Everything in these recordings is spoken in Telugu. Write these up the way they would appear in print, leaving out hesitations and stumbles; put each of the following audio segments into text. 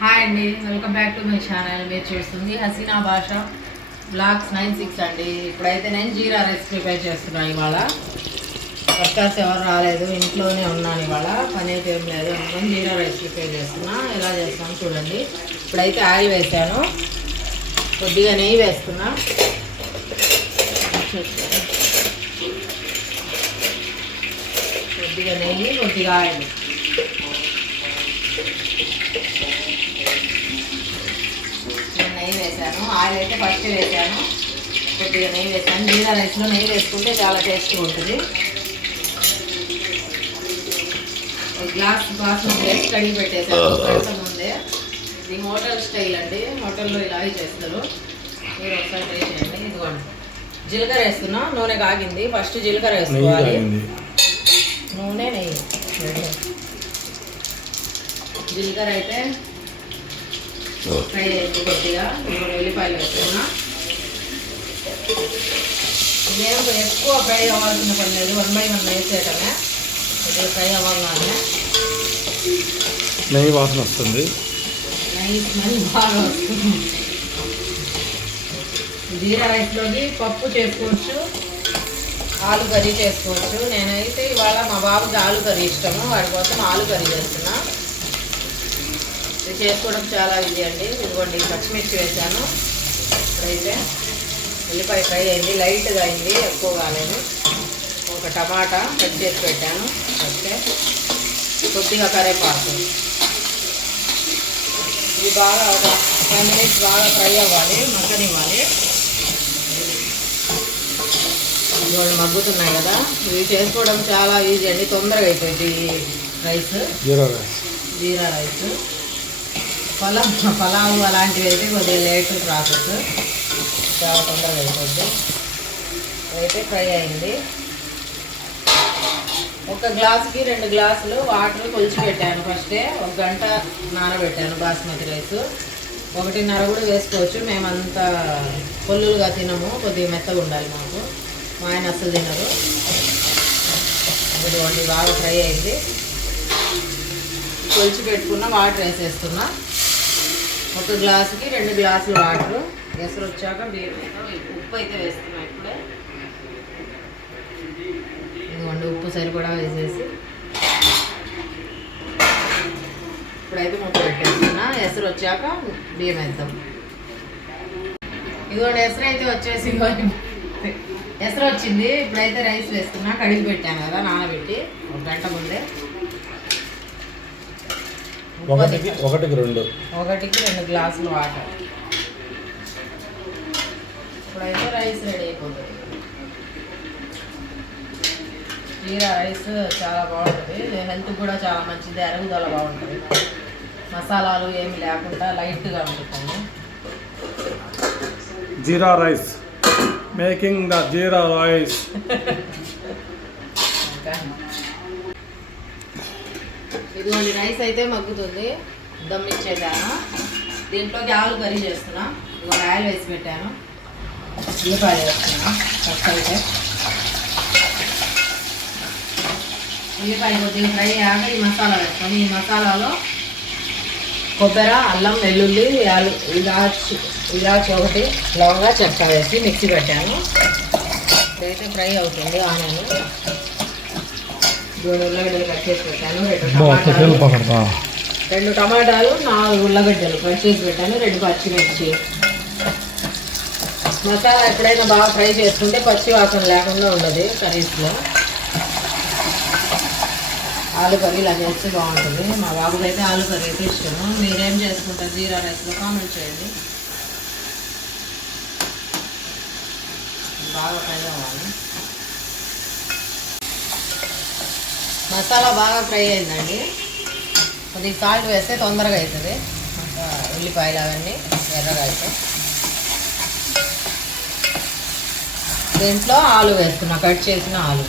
హాయ్ అండి, welcome back to my channel. మీరు చూస్తుంది హసీనా భాష బ్లాగ్స్ 96 అండి. ఇప్పుడైతే నేను జీరా రైస్ ప్రిపేర్ చేస్తున్నాను. ఇవాళ వర్కర్స్ ఎవరు రాలేదు, ఇంట్లోనే ఉన్నాను. ఇవాళ పని అయితే ఏం లేదు అనుకుని జీరా రైస్ ప్రిపేర్ చేస్తున్నా. ఎలా చేస్తాను చూడండి. ఇప్పుడైతే ఆయిల్ వేసాను, కొద్దిగా నెయ్యి వేస్తున్నా. కొద్దిగా నెయ్యి, కొద్దిగా ఆయిల్. నెయ్యి వేసాను, ఆయిల్ అయితే ఫస్ట్ వేసాను, కొద్దిగా నెయ్యి వేసాను. జీరా రైస్లో నెయ్యి వేసుకుంటే చాలా టేస్ట్గా ఉంటుంది. ఒక గ్లాస్ వేసి కడిగి పెట్టేసాను గంట ముందే. ఇది హోటల్ స్టైల్ అండి, హోటల్లో ఇలాగే చేస్తారు. మీరు ఒకసారి ట్రై చేయండి. ఇదిగోండి, జీలకర్ర వేస్తున్నా. నూనె కాగింది, ఫస్ట్ జీలకర్ర వేసుకోవాలి. నూనె, నెయ్యి. జీలకర్ర అయితే ఫ్రై అయింది. కొద్దిగా ఇప్పుడు ఉల్లిపాయలు వేస్తున్నా. నేను ఎక్కువ ఫ్రై అవ్వాల్సిన పని లేదు, 1 by 1 వేసేయటమే. కొద్దిగా ఫ్రై అవ్వాలనే నెయ్యి వాసన వస్తుంది, నెయ్యి స్మెల్ బాగా వస్తుంది. జీరా రైస్లోకి పప్పు చేసుకోవచ్చు, ఆలు కర్రీ చేసుకోవచ్చు. నేనైతే ఇవాళ మా బాబుకి ఆలు కర్రీ ఇష్టము, వాడి కోసం ఆలు కర్రీ చేస్తున్నా. ఇది చేసుకోవడం చాలా ఈజీ అండి. ఇదిగోండి, పచ్చిమిర్చి వేసాను. ఇప్పుడైతే ఉల్లిపాయ ఫ్రై అయింది, లైట్గా అయింది, ఎక్కువ కాలేదు. ఒక టమాటా కట్ చేసి పెట్టాను. ఓకే, కొద్దిగా కరివేపాకు. ఇది బాగా ఒక 5 minutes బాగా ఫ్రై అవ్వాలి, మగ్గనివ్వాలి. ఇదిగోండి, మగ్గుతున్నాయి కదా. ఇవి చేసుకోవడం చాలా ఈజీ అండి, తొందరగా అయిపోయింది. రైస్ జీరా రైస్. పలావు అలాంటివి అయితే కొద్దిగా లేట్ ప్రాసెస్, చాలా తొందరగా అయిపోద్ది. అయితే ఫ్రై అయింది. ఒక గ్లాసుకి 2 గ్లాసులు వాటర్ కొలిచి పెట్టాను. ఫస్టే 1 గంట నానబెట్టాను బాస్మతి రైస్. 1:30 కూడా వేసుకోవచ్చు. మేమంతా పొల్లులుగా తినము, కొద్దిగా మెత్తగా ఉండాలి మాకు. మా ఆయన అస్సలు తినరు. ఇదిగోండి, బాగా ఫ్రై అయింది. కొలిచి పెట్టుకున్న వాటర్ వేసేస్తున్నా. 1 గ్లాసుకి 2 గ్లాసులు వాటర్. ఎసరు వచ్చాక బియ్యం, ఉప్పు అయితే వేస్తున్నా. ఇప్పుడే ఇదిగోండి, ఉప్పు సరిపడా వేసేసి ఇప్పుడైతే ముక్క పెట్టేస్తున్నా. ఎసరు వచ్చాక బియ్యం వేద్దాం. ఇదిగోండి, ఎసరు అయితే వచ్చేసి ఎసరు వచ్చింది. ఇప్పుడైతే రైస్ వేస్తున్నా. కడిగి పెట్టాను కదా నానబెట్టి 1 గంట ముందే. 1కి 2 గ్లాసులు వాటర్. ఇప్పుడైతే రైస్ రెడీ అయిపోతుంది. జీరా రైస్ చాలా బాగుంటుంది, హెల్త్ కూడా చాలా మంచిది, అరుగుదల బాగుంటుంది. మసాలాలు ఏమి లేకుండా లైట్గా ఉంటుంది. Jeera rice, making the jeera rice. ఇదిగోండి, రైస్ అయితే మగ్గుతుంది. దమ్ ఇచ్చేసాను. దీంట్లోకి ఆలు కర్రీ చేస్తున్నా. ఇదిగోండి, ఆయిల్ వేసి పెట్టాను, ఉల్లిపాయలు వేస్తున్నా. ఫస్ట్ అయితే ఉల్లిపాయ కొద్దిగా ఫ్రై అయ్యాక ఈ మసాలా వేస్తాను. ఈ మసాలాలో కొబ్బరి, అల్లం, వెల్లుల్లి, ఇలాచి ఒకటి, లవంగా, చెక్క వేసి మిక్సీ పెట్టాను. ఇదైతే ఫ్రై అవుతుంది. ఆనియన్, 2 ఉల్లగడ్డలు కట్ చేసి పెట్టాను, 2 టమాటాలు, 4 ఉల్లగడ్డలు కట్ చేసి పెట్టాను, 2 పచ్చిమిర్చి. మసాలా ఎప్పుడైనా బాగా ఫ్రై చేసుకుంటే పచ్చి వాసన లేకుండా ఉండదు కర్రీస్లో. ఆలు కర్రీ ఇలా చేస్తే బాగుంటుంది. మా బాబుకి అయితే ఆలు కర్రీ అయితే ఇష్టము. మీరేం చేసుకుంటారు జీరా రైస్లో కామెంట్ చేయండి. బాగా ఫ్రై అవ్వాలి. మసాలా బాగా ఫ్రై అయిందండి. కొద్దిగా సాల్ట్ వేస్తే తొందరగా అవుతుంది. ఉల్లిపాయలు అవన్నీ ఎర్రగా అయితే దీంట్లో ఆలు వేస్తున్నా, కట్ చేసిన ఆలు.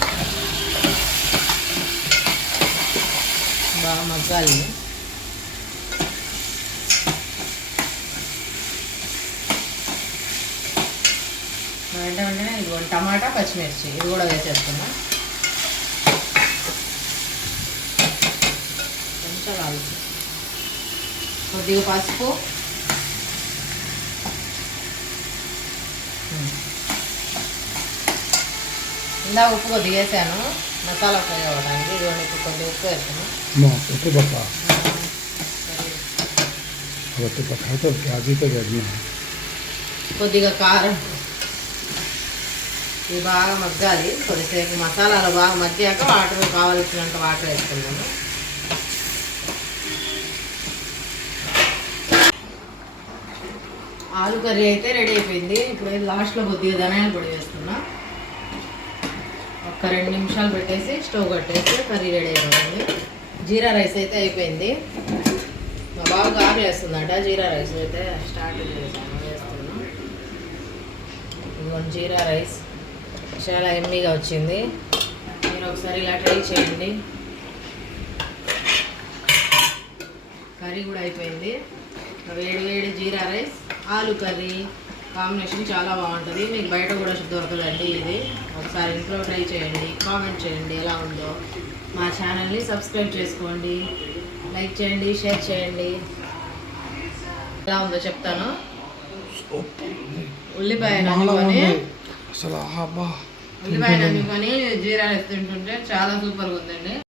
బాగా మగ్గాలి. వెంటనే ఇదిగోండి, టమాటా, పచ్చిమిర్చి ఇది కూడా వేసేస్తున్నా. కొంచెం కొద్దిగా పసుపు, ఇందా ఉప్పు కొద్దిగా వేసాను మసాలా ఫ్రై అవ్వడానికి. ఇదిగోండి ఇప్పుడు కొద్దిగా ఉప్పు వేసాను. उसे बता तो बता तो प्याजी तो गर्मी है కొద్దిగా కారం. ఇది బాగా మగ్గాలి కొద్దిసేపు. మసాలాలు బాగా మగ్గాక వాటర్ కావాల్సినంత వాటర్ వేసుకున్నాను. ఆలు కర్రీ అయితే రెడీ అయిపోయింది. ఇప్పుడు లాస్ట్లో కొద్దిగా ధనియాల పొడి వేస్తున్నా. ఒక 2 నిమిషాలు పెట్టేసి స్టవ్ కట్టేసి కర్రీ రెడీ అయిపోయింది. జీరా రైస్ అయితే అయిపోయింది. మా బాగా ఆకలేస్తుందట. జీరా రైస్ అయితే స్టార్ట్ చేసాను, వేస్తున్నాను. ఇదిగోండి జీరా రైస్ చాలా ఎమ్మీగా వచ్చింది. మీరు ఒకసారి ఇలా ట్రై చేయండి. కర్రీ కూడా అయిపోయింది. వేడి వేడి జీరా రైస్ ఆలు కర్రీ కాంబినేషన్ చాలా బాగుంటుంది. మీకు బయట కూడా దొరకదండి ఇది. ఒకసారి ఇంట్లో ట్రై చేయండి, కామెంట్ చేయండి ఎలా ఉందో. మా ఛానల్ని సబ్స్క్రైబ్ చేసుకోండి, లైక్ చేయండి, షేర్ చేయండి. ఎలా ఉందో చెప్తాను. ఉల్లిపాయ నమ్ముకొని అసలు ఉల్లిపాయ నమ్ముకొని జీరా రైస్ తింటుంటే చాలా సూపర్గా ఉందండి.